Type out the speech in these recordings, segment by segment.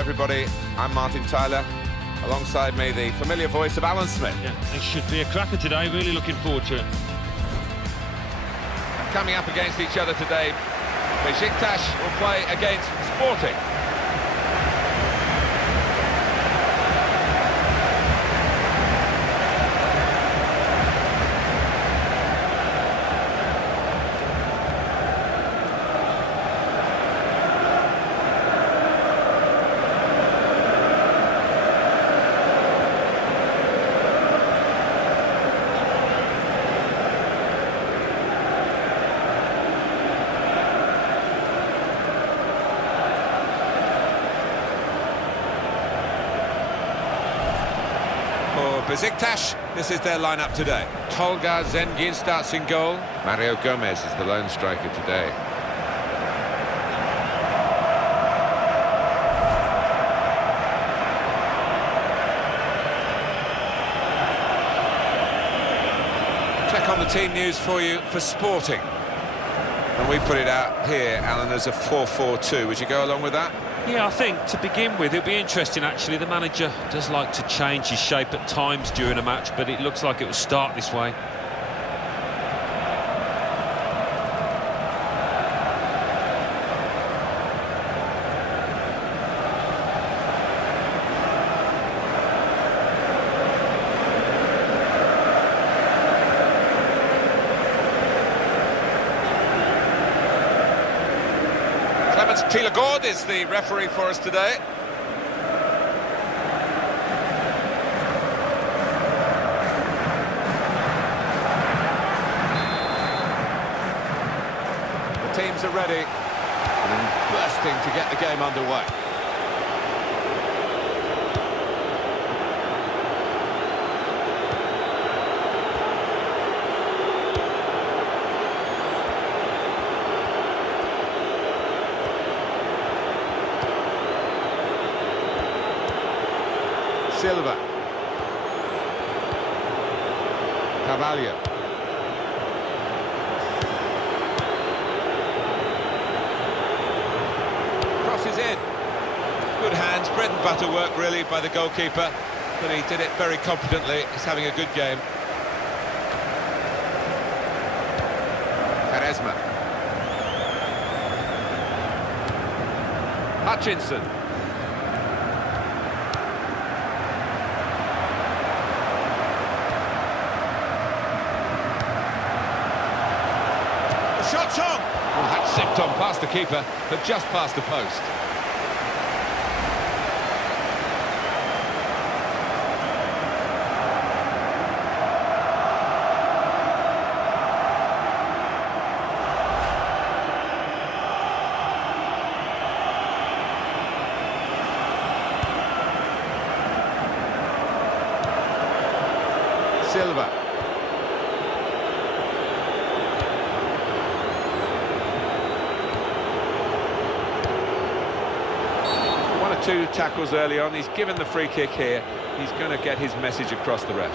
everybody, I'm Martin Tyler. Alongside me, the familiar voice of Alan Smith. Yeah, it should be a cracker today, really looking forward to it. Coming up against each other today, Besiktas will play against Sporting. Besiktas, this is their lineup today. Tolga Zengin starts in goal. Mario Gomez is the lone striker today. Check on the team news for you for Sporting. And we put it out here, Alan, as a 4-4-2. Would you go along with that? Yeah, I think to begin with, it'll be interesting actually. The manager does like to change his shape at times during a match, but it looks like it will start this way. Pilagord is the referee for us today. The teams are ready and bursting to get the game underway. Silva. Qabala. Crosses in. Good hands, bread and butter work really by the goalkeeper, but he did it very competently. He's having a good game. Quaresma. Hutchinson. Shot's on! Well, that zipped on past the keeper, but just past the post. Silva. Two tackles early on. He's given the free kick here. He's going to get his message across the ref.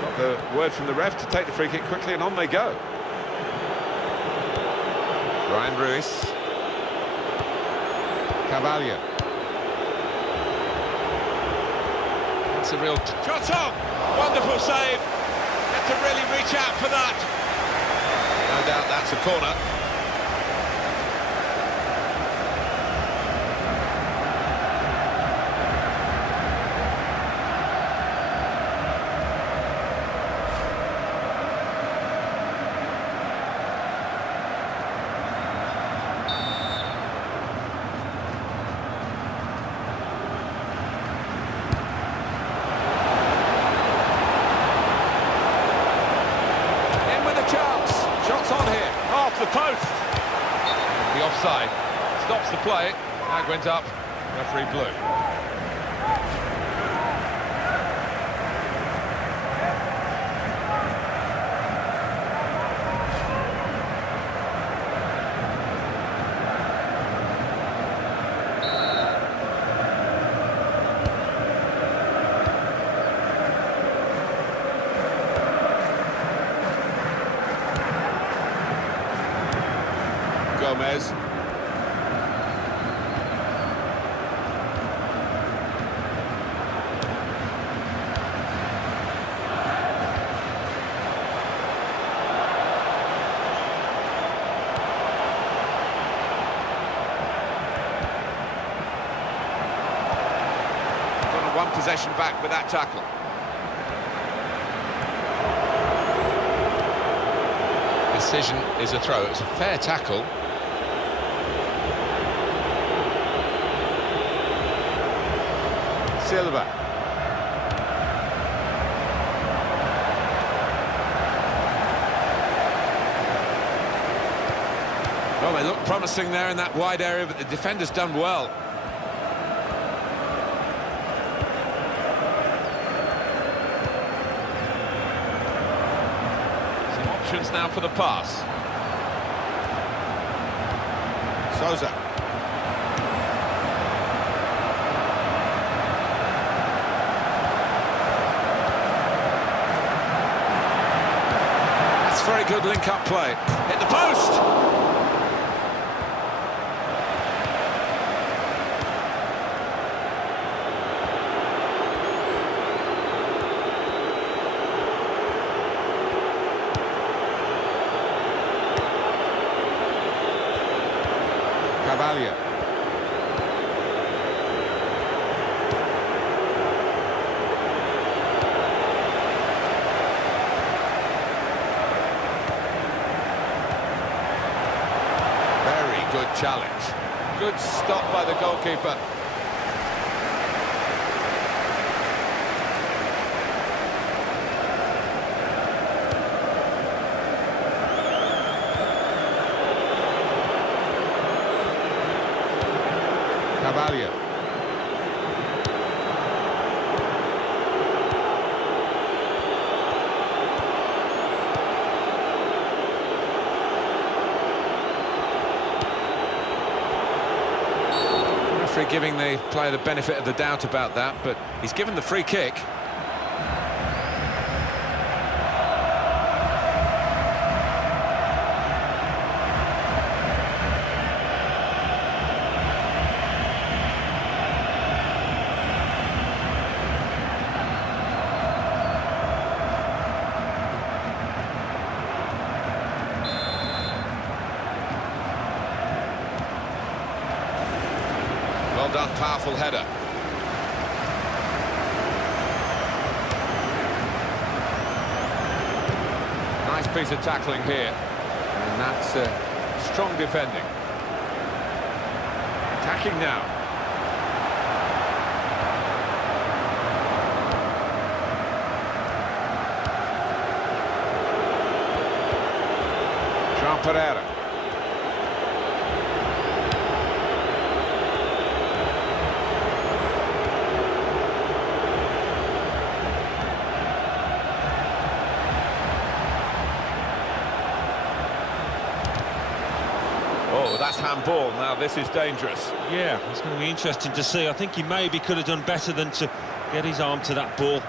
Got the word from the ref to take the free kick quickly, and on they go. Brian Ruiz. Qabala. That's a real... Shot on! Wonderful save. Had to really reach out for that. No doubt that's a corner. The post. The offside stops the play. Flag went up. Referee blew. Gomez. won possession back with that tackle. Decision is a throw. It's a fair tackle. Silva. Well, they look promising there in that wide area, but the defender's done well. Some options now for the pass. Souza. That's very good link-up play. Hit the post! Qabala. Very good challenge. Good stop by the goalkeeper. Qabala. Referee giving the player the benefit of the doubt about that, but he's given the free kick. Well done, powerful header. Nice piece of tackling here. And that's strong defending. Attacking now. João Pereira. Oh, that's handball. Now this is dangerous. Yeah, it's going to be interesting to see. I think he maybe could have done better than to get his arm to that ball.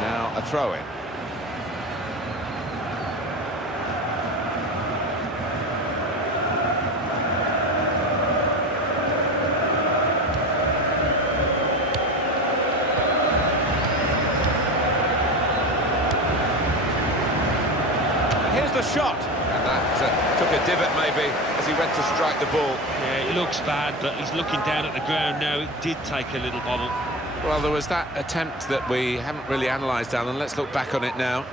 Now a throw-in. The shot, and that took a divot maybe as he went to strike the ball. Yeah, it looks bad, but he's looking down at the ground now. It did take a little bobble. Well, there was that attempt that we haven't really analysed, Alan. Let's look back on it now.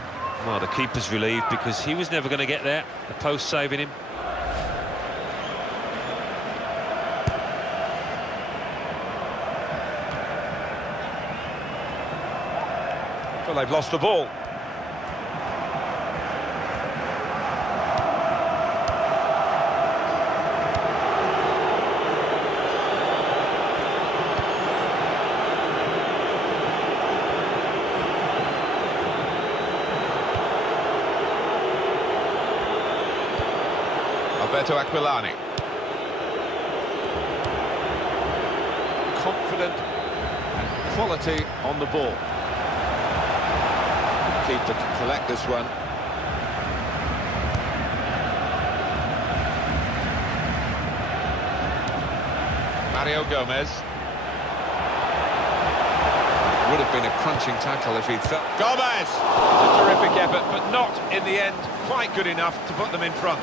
Well, the keeper's relieved because he was never going to get there. The post saving him. Well, they've lost the ball. Alberto Aquilani. Confident and quality on the ball. Keeper to collect this one. Mario Gomez. Would have been a crunching tackle if he'd felt. Gomez! It's a terrific effort, but not, in the end, quite good enough to put them in front.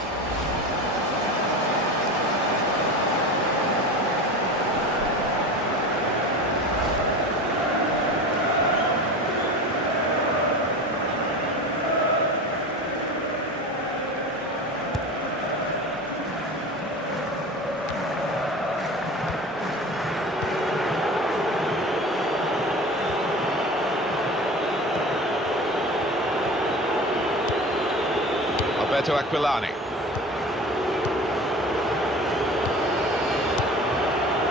To Aquilani.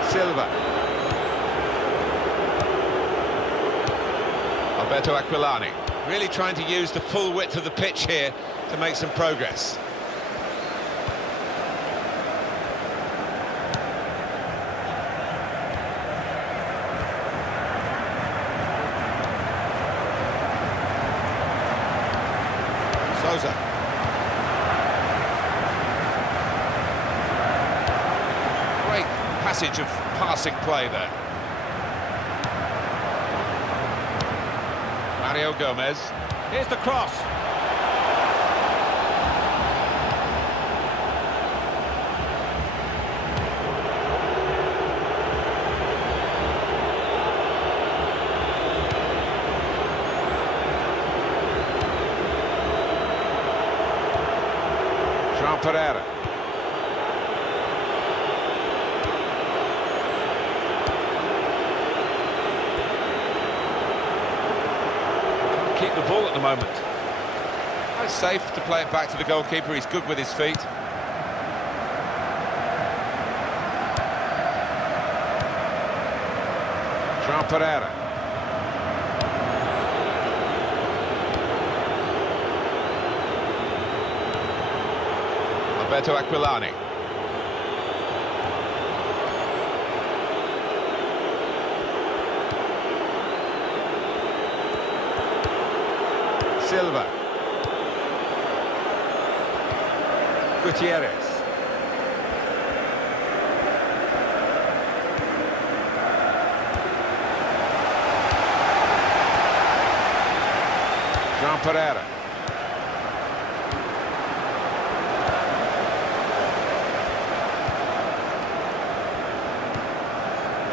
Silva. Alberto Aquilani. Really trying to use the full width of the pitch here to make some progress. Sousa. Passage of passing play there. Mario Gomez. Here's the cross. João Pereira. Keep the ball at the moment. Quite safe to play it back to the goalkeeper. He's good with his feet. João Pereira. Alberto Aquilani. Silva. Gutierrez. João Pereira.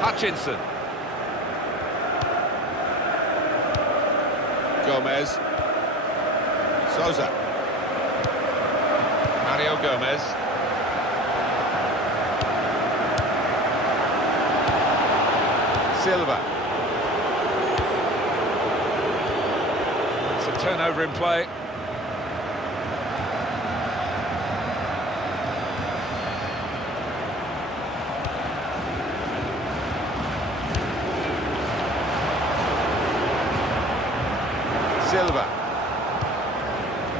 Hutchinson. Gomez. Sousa. Mario Gomez. Silva. It's a turnover in play. Silva.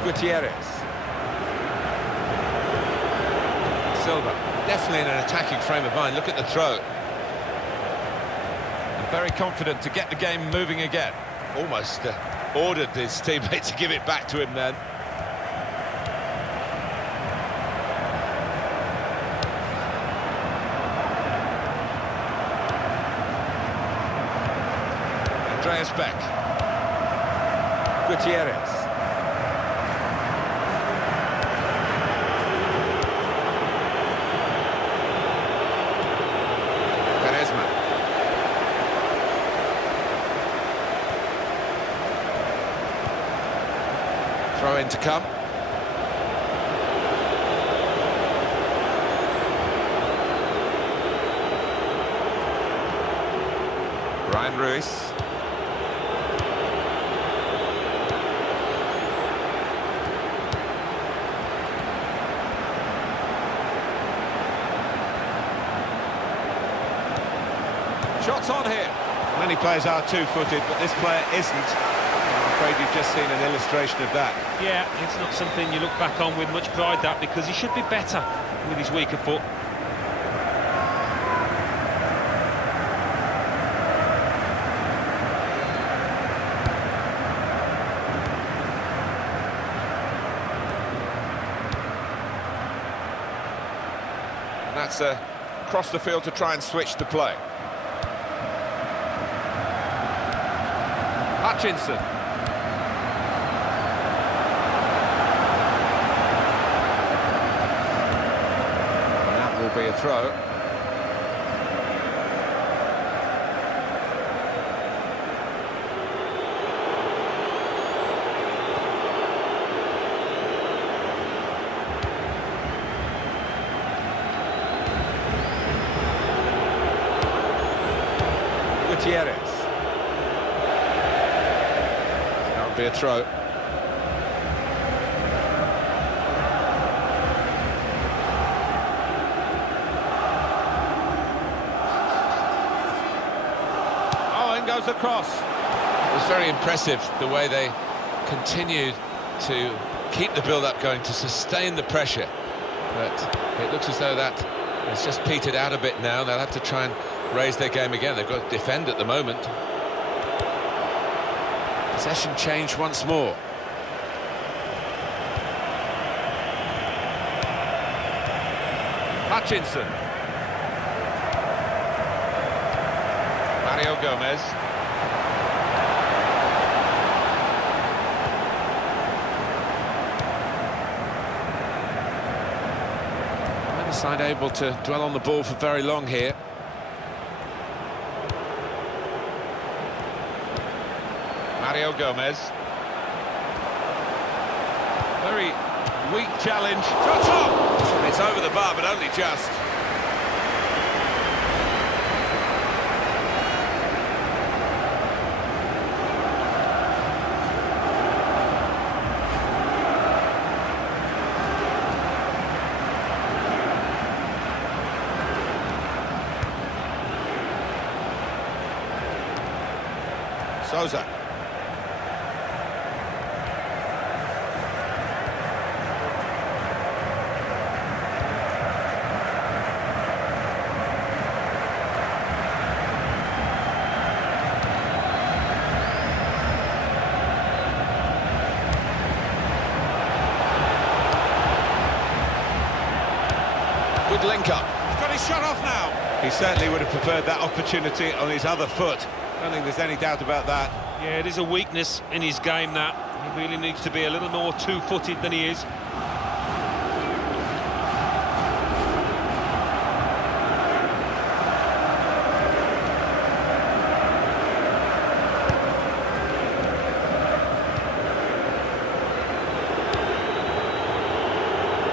Gutierrez. Silva. Definitely in an attacking frame of mind. Look at the throw. And very confident to get the game moving again. Almost ordered his teammate to give it back to him then. Andreas Beck. Gutierrez. Throw in to come. Ryan Ruiz. Shots on here. Many players are two-footed, but this player isn't. I'm afraid you've just seen an illustration of that. Yeah, it's not something you look back on with much pride, that, because he should be better with his weaker foot. That's a across the field to try and switch the play. Hutchinson. And that will be a throw. Gutierrez. That would be a throw. Oh, in goes the cross. It was very impressive the way they continued to keep the build-up going, to sustain the pressure. But it looks as though that has just petered out a bit now. They'll have to try and raise their game again. They've got to defend at the moment. Possession change once more. Hutchinson. Mario Gomez. Neither side able to dwell on the ball for very long here. Mario Gomez. Very weak challenge. Shot on! It's over the bar, but only just. Souza. Good link-up. He's got his shot off now. He certainly would have preferred that opportunity on his other foot. I don't think there's any doubt about that. Yeah, it is a weakness in his game, that. He really needs to be a little more two-footed than he is.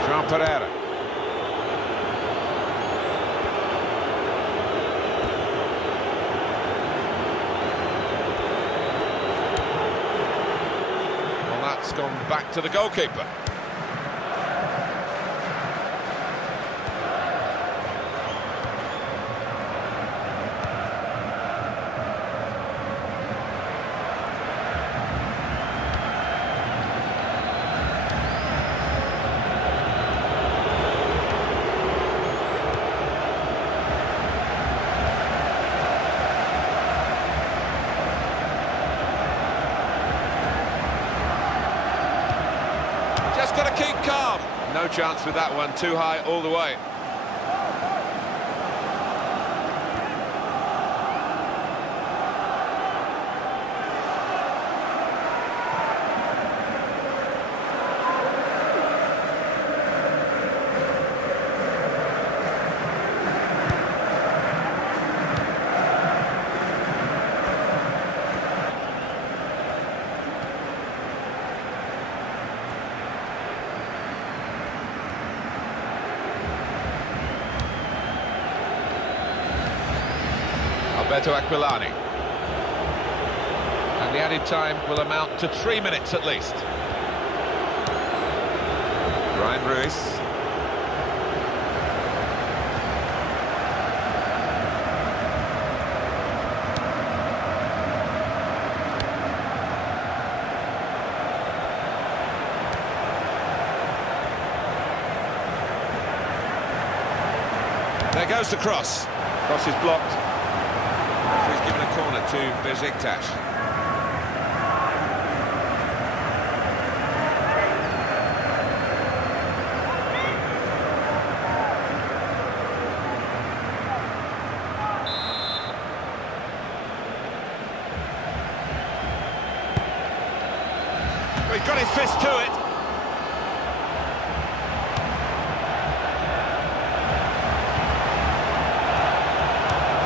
Jean Pereira. Gone back to the goalkeeper. Got to keep calm. No chance with that one, too high all the way. Alberto Aquilani. And the added time will amount to 3 minutes at least. Ryan Ruiz. There goes the cross. Cross is blocked. He's given a corner to Besiktas. They've got his fist to it.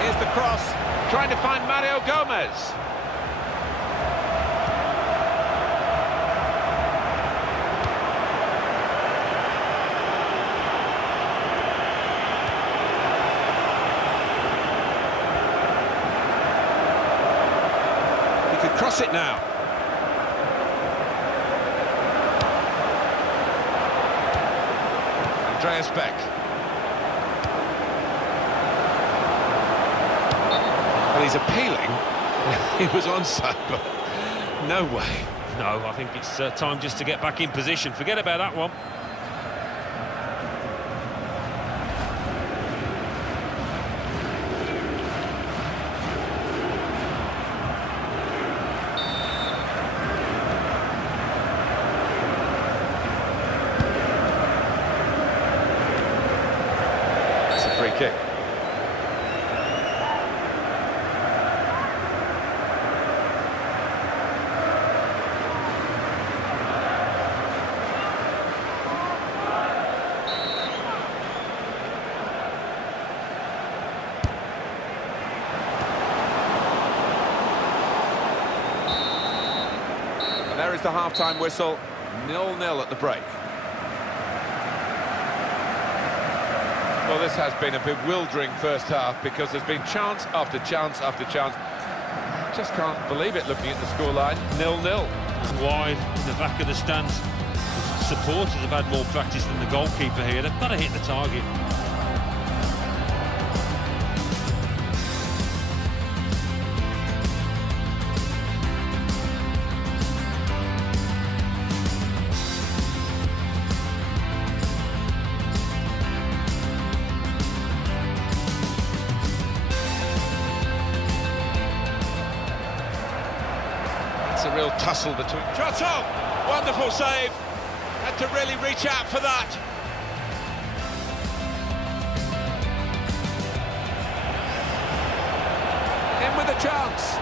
Here's the cross, trying to find Mario Gomez. He could cross it now. Andreas Beck. Well, he's appealing. He was onside, but no way. No, I think it's time just to get back in position. Forget about that one. Free kick. And there is the half-time whistle, 0-0 at the break. Well, this has been a bewildering first half because there's been chance after chance after chance. Just can't believe it looking at the scoreline, 0-0. Wide in the back of the stands. The supporters have had more practice than the goalkeeper here. They've got to hit the target. A real tussle between... Shot on! Wonderful save. Had to really reach out for that. In with a chance.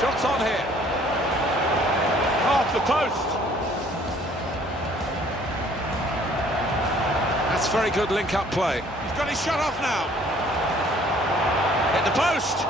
Shots on here. Off the post. That's very good link-up play. He's got his shot off now. Hit the post.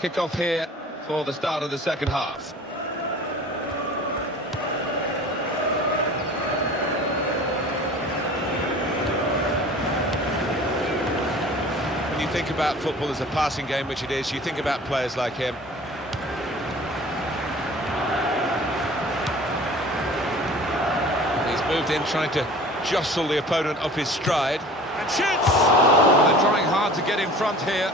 Kick-off here for the start of the second half. When you think about football as a passing game, which it is, you think about players like him. He's moved in trying to jostle the opponent off his stride. And shoots! They're trying hard to get in front here.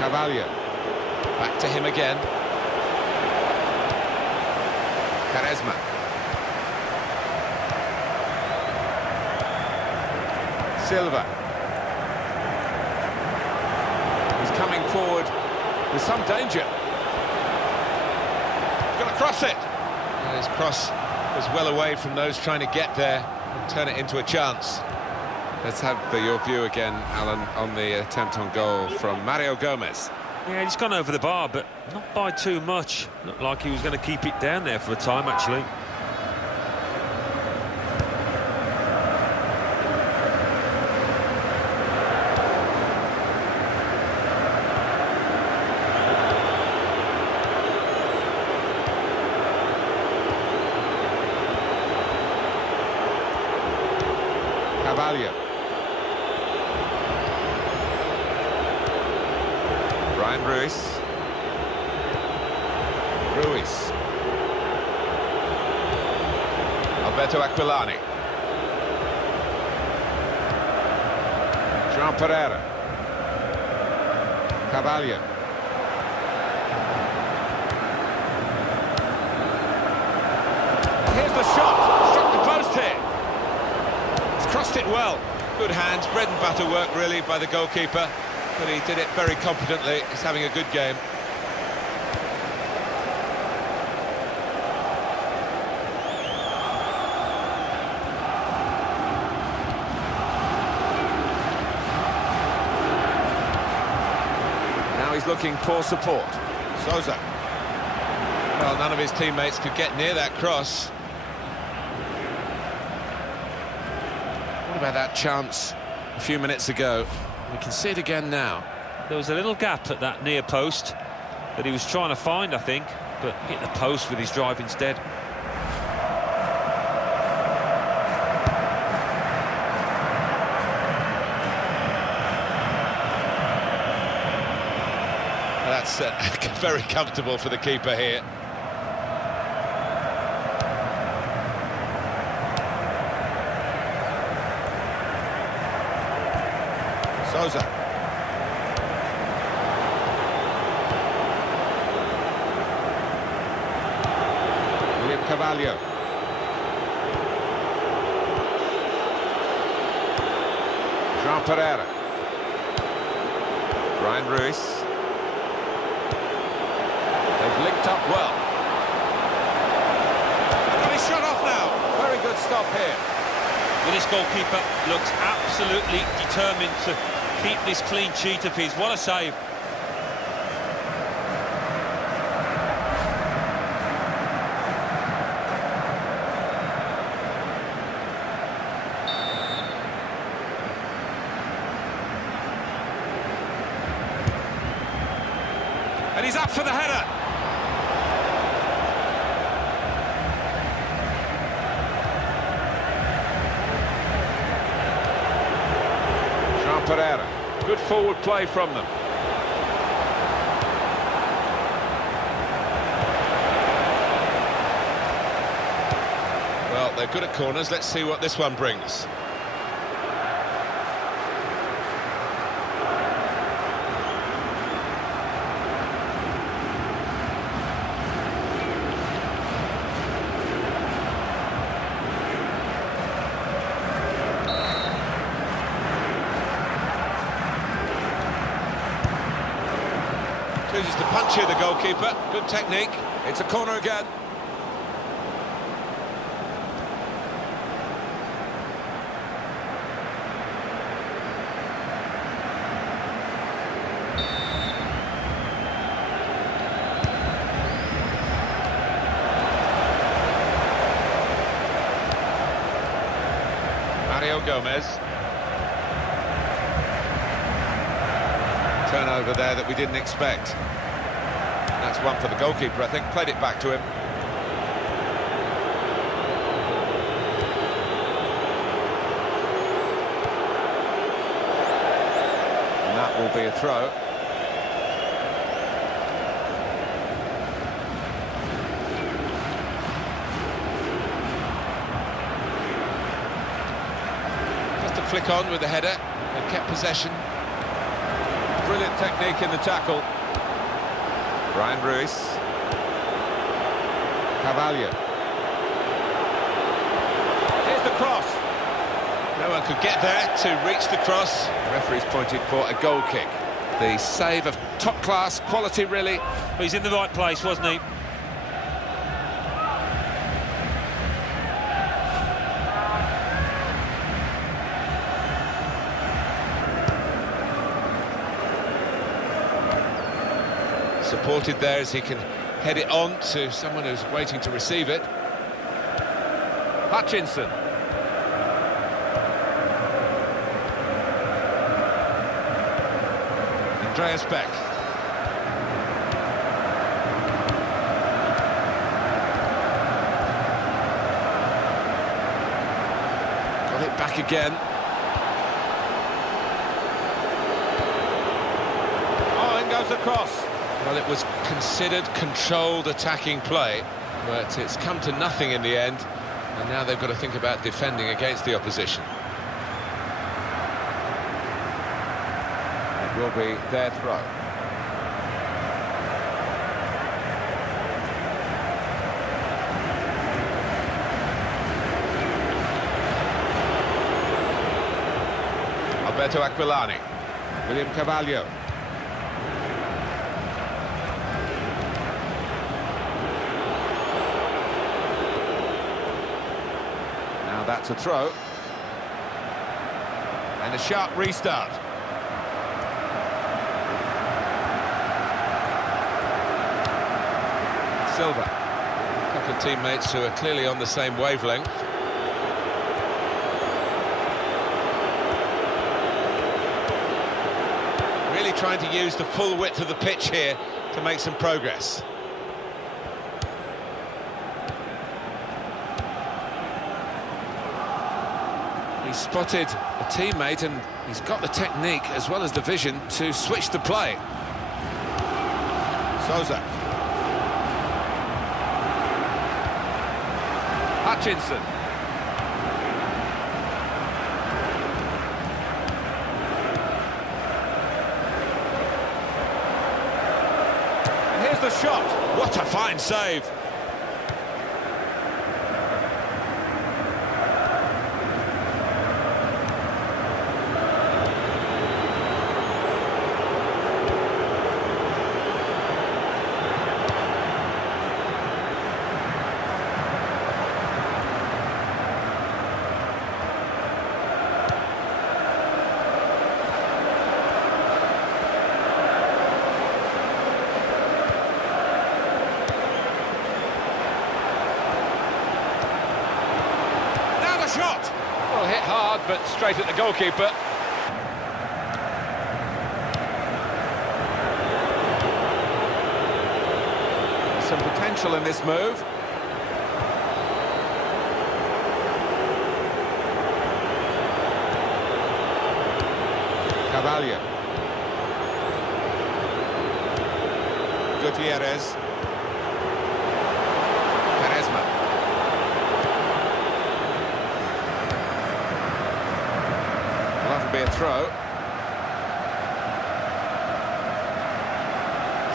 Qabala. Back to him again. Quaresma. Silva. He's coming forward with some danger. He's going to cross it. And his cross was well away from those trying to get there. and turn it into a chance. Let's have your view again, Alan, on the attempt on goal from Mario Gomez. Yeah, he's gone over the bar, but not by too much. Looked like he was going to keep it down there for a time, actually. Qabala. Brian Ruiz. Alberto Aquilani. Jean Pereira. Qabala. Here's the shot. Struck the post here. He's crossed it well. Good hands, bread and butter work really by the goalkeeper, but he did it very competently. He's having a good game. Now he's looking for support. Sousa. Well, none of his teammates could get near that cross. What about that chance a few minutes ago? We can see it again now. There was a little gap at that near post that he was trying to find, I think, but hit the post with his drive instead. That's very comfortable for the keeper here. Sousa. William Carvalho. Jean Pereira. Brian Ruiz. They've linked up well. And he's shot off now. Very good stop here. Well, this goalkeeper looks absolutely determined to keep this clean sheet of his. What a save. And he's up for the header. Jean Pereira. Good forward play from them. Well, they're good at corners. Let's see what this one brings. Chooses to punch here, the goalkeeper. Good technique. It's a corner again. Mario Gomez. Turnover there that we didn't expect. That's one for the goalkeeper, I think. Played it back to him. And that will be a throw. Just a flick on with the header and kept possession. Brilliant technique in the tackle. Brian Ruiz. Qabala. Here's the cross. No one could get there to reach the cross. The referee's pointed for a goal kick. The save of top class quality, really. But he's in the right place, wasn't he? supported there as he can head it on to someone who's waiting to receive it. Hutchinson. Andreas Beck. Got it back again. Oh, in goes the cross. Well, it was considered controlled attacking play, but it's come to nothing in the end, and now they've got to think about defending against the opposition. It will be their throw. Alberto Aquilani. William Carvalho. Now that's a throw. And a sharp restart. Silva. A couple of teammates who are clearly on the same wavelength. Really trying to use the full width of the pitch here to make some progress. He spotted a teammate and he's got the technique as well as the vision to switch the play. Souza. Hutchinson. And here's the shot. What a fine save! Shot! Well, hit hard, but straight at the goalkeeper. Some potential in this move. Carvalho. Gutierrez. That'll be a throw.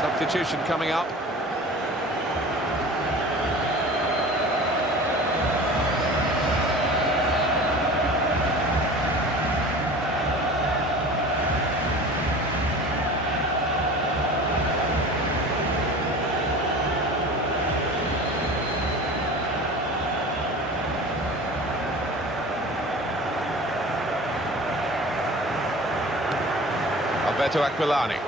Substitution coming up. Alberto Aquilani.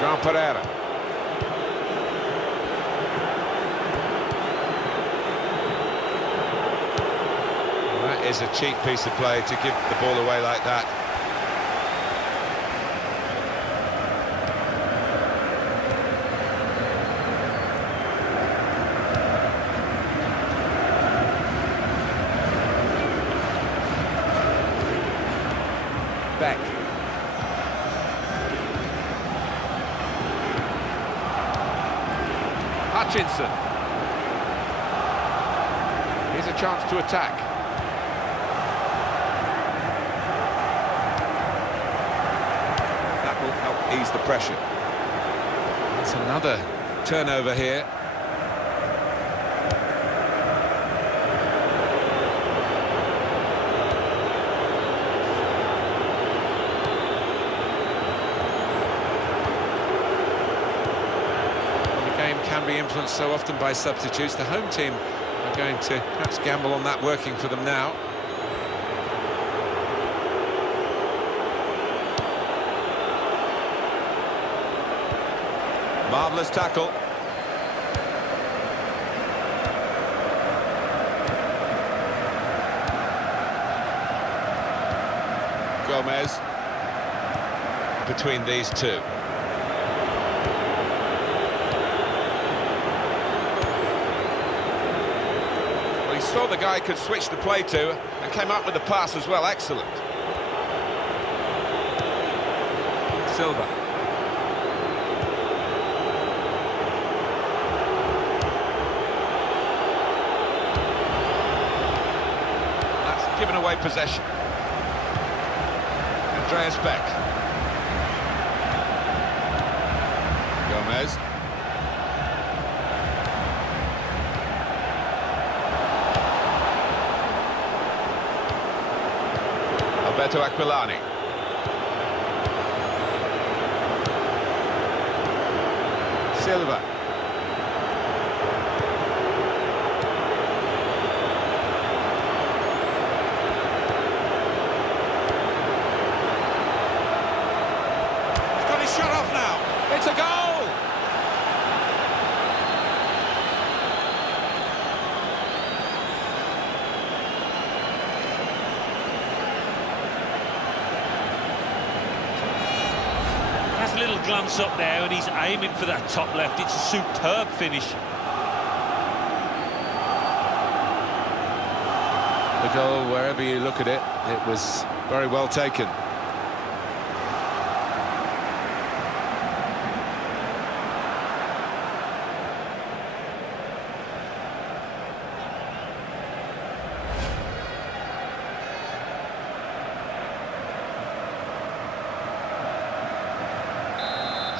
Jean Pereira. Well, that is a cheap piece of play to give the ball away like that. Beck. Hutchinson. Here's a chance to attack. That will help ease the pressure. That's another turnover here. can be influenced so often by substitutes. The home team are going to perhaps gamble on that working for them now. Marvellous tackle. Gomez between these two. Well, he saw the guy could switch the play to and came up with the pass as well. Excellent. Silva. That's given away possession. Andreas Beck. Gomez. Alberto Aquilani. Silva. Shut off now. It's a goal. He has a little glance up there and he's aiming for that top left. It's a superb finish. The goal, wherever you look at it, it was very well taken.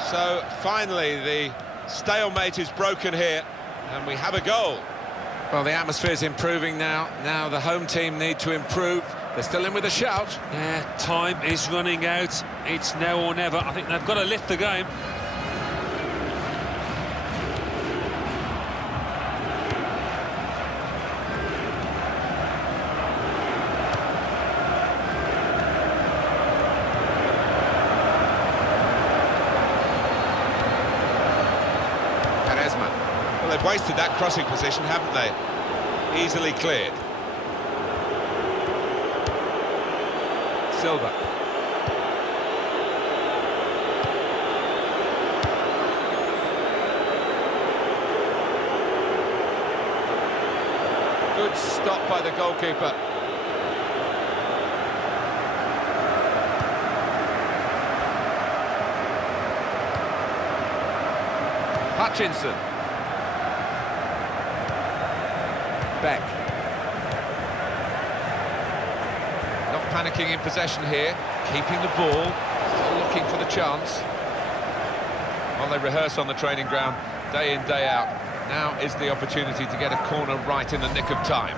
So finally the stalemate is broken here and we have a goal. Well, the atmosphere is improving now. Now the home team need to improve. They're still in with a shout. Yeah, time is running out. It's now or never. I think they've got to lift the game. Well, they've wasted that crossing position, haven't they? Easily cleared. Silva. Good stop by the goalkeeper. Hutchinson. Beck. Not panicking in possession here, keeping the ball, still looking for the chance. Well, they rehearse on the training ground day in, day out. Now is the opportunity to get a corner right in the nick of time.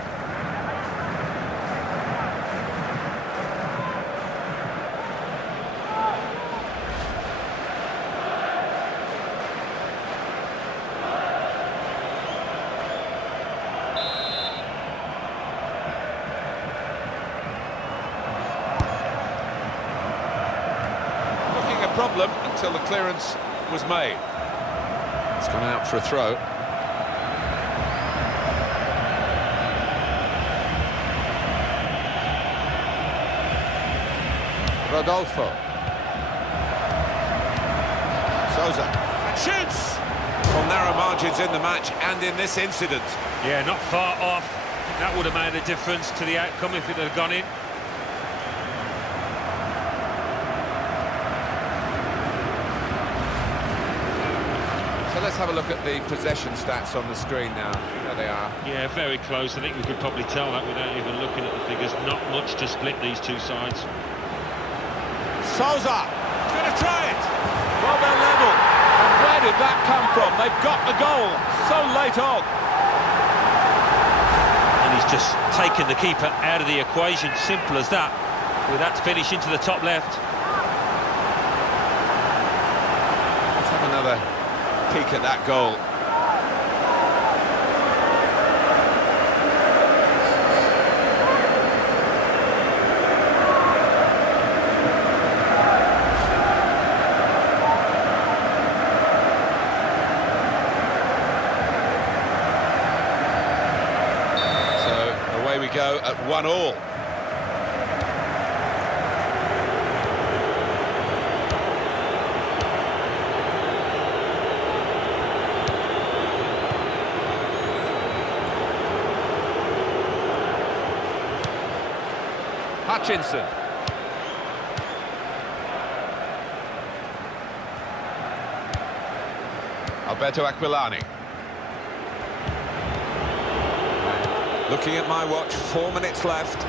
Problem until the clearance was made. It's gone out for a throw. Rodolfo. Souza. And shoots! Well, narrow margins in the match and in this incident. Yeah, not far off. That would have made a difference to the outcome if it had gone in. Let's have a look at the possession stats on the screen now. There they are. Yeah, very close. I think we could probably tell that without even looking at the figures. Not much to split these two sides. Souza! He's going to try it! Well, they're level. And where did that come from? They've got the goal so late on. And he's just taken the keeper out of the equation. Simple as that. With that finish into the top left. Let's have another peek at that goal. go at 1-1. Hutchinson. Alberto Aquilani. Looking at my watch, 4 minutes left.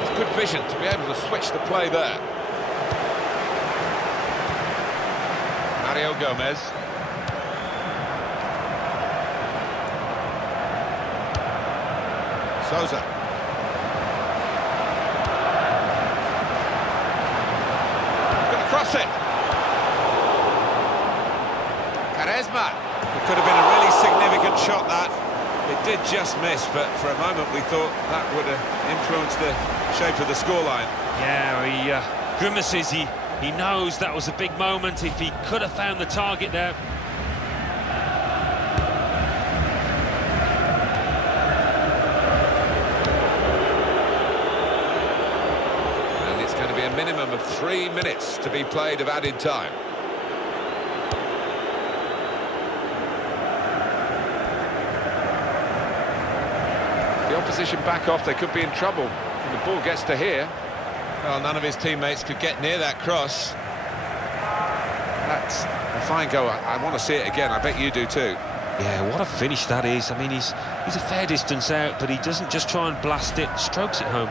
It's good vision to be able to switch the play there. Mario Gomez. Sousa. Gonna cross it. Quaresma. It could have been a really significant shot, that. It did just miss, but for a moment we thought that would have influenced the shape of the scoreline. Yeah, he grimaces. He knows that was a big moment. If he could have found the target there. And it's going to be a minimum of 3 minutes to be played of added time. The opposition back off, they could be in trouble when the ball gets to here. Well, none of his teammates could get near that cross. That's a fine goal. I want to see it again. I bet you do too. Yeah, what a finish that is. I mean, he's a fair distance out, but he doesn't just try and blast it, strokes it home.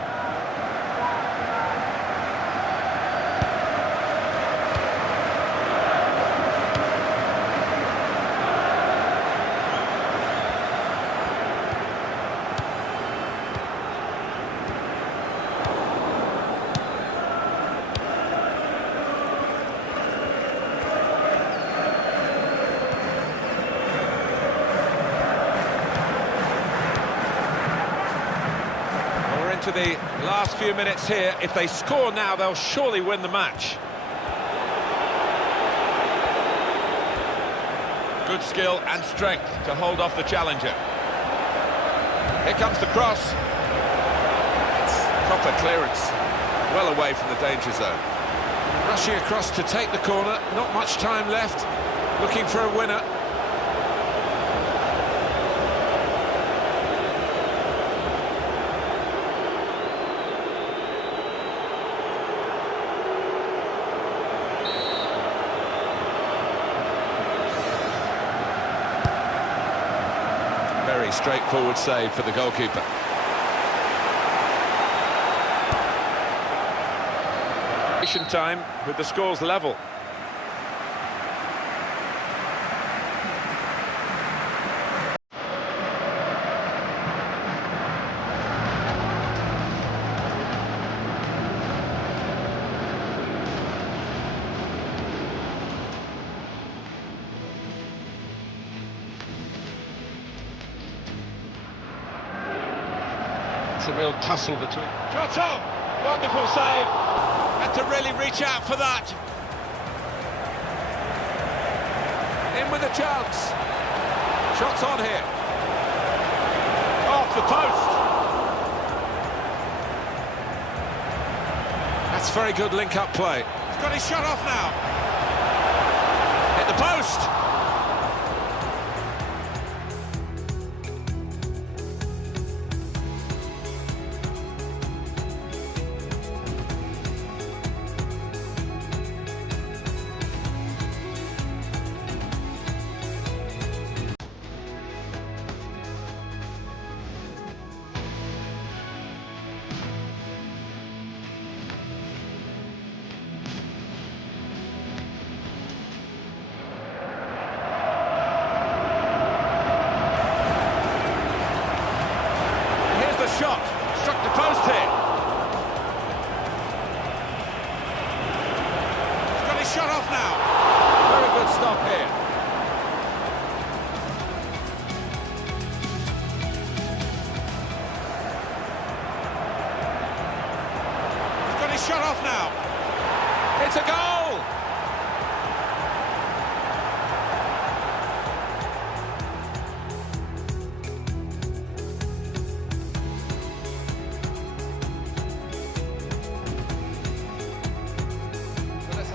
To the last few minutes here. If they score now, they'll surely win the match. Good skill and strength to hold off the challenger. Here comes the cross. It's proper clearance, well away from the danger zone. Rushing across to take the corner. Not much time left. Looking for a winner. Very straightforward save for the goalkeeper. Time with the scores level. It's a real tussle between. Giotto! Wonderful save! Had to really reach out for that. In with a chance. Shots on here. Off the post. That's very good link-up play. He's got his shot off now. Hit the post.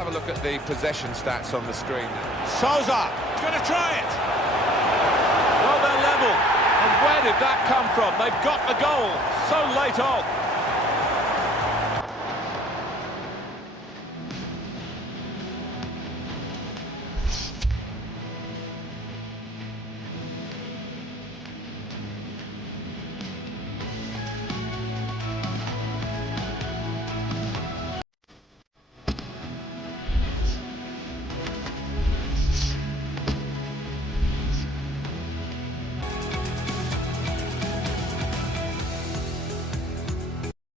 have a look at the possession stats on the screen. Souza, he's going to try it. Well, they're level. And where did that come from? They've got the goal so late on.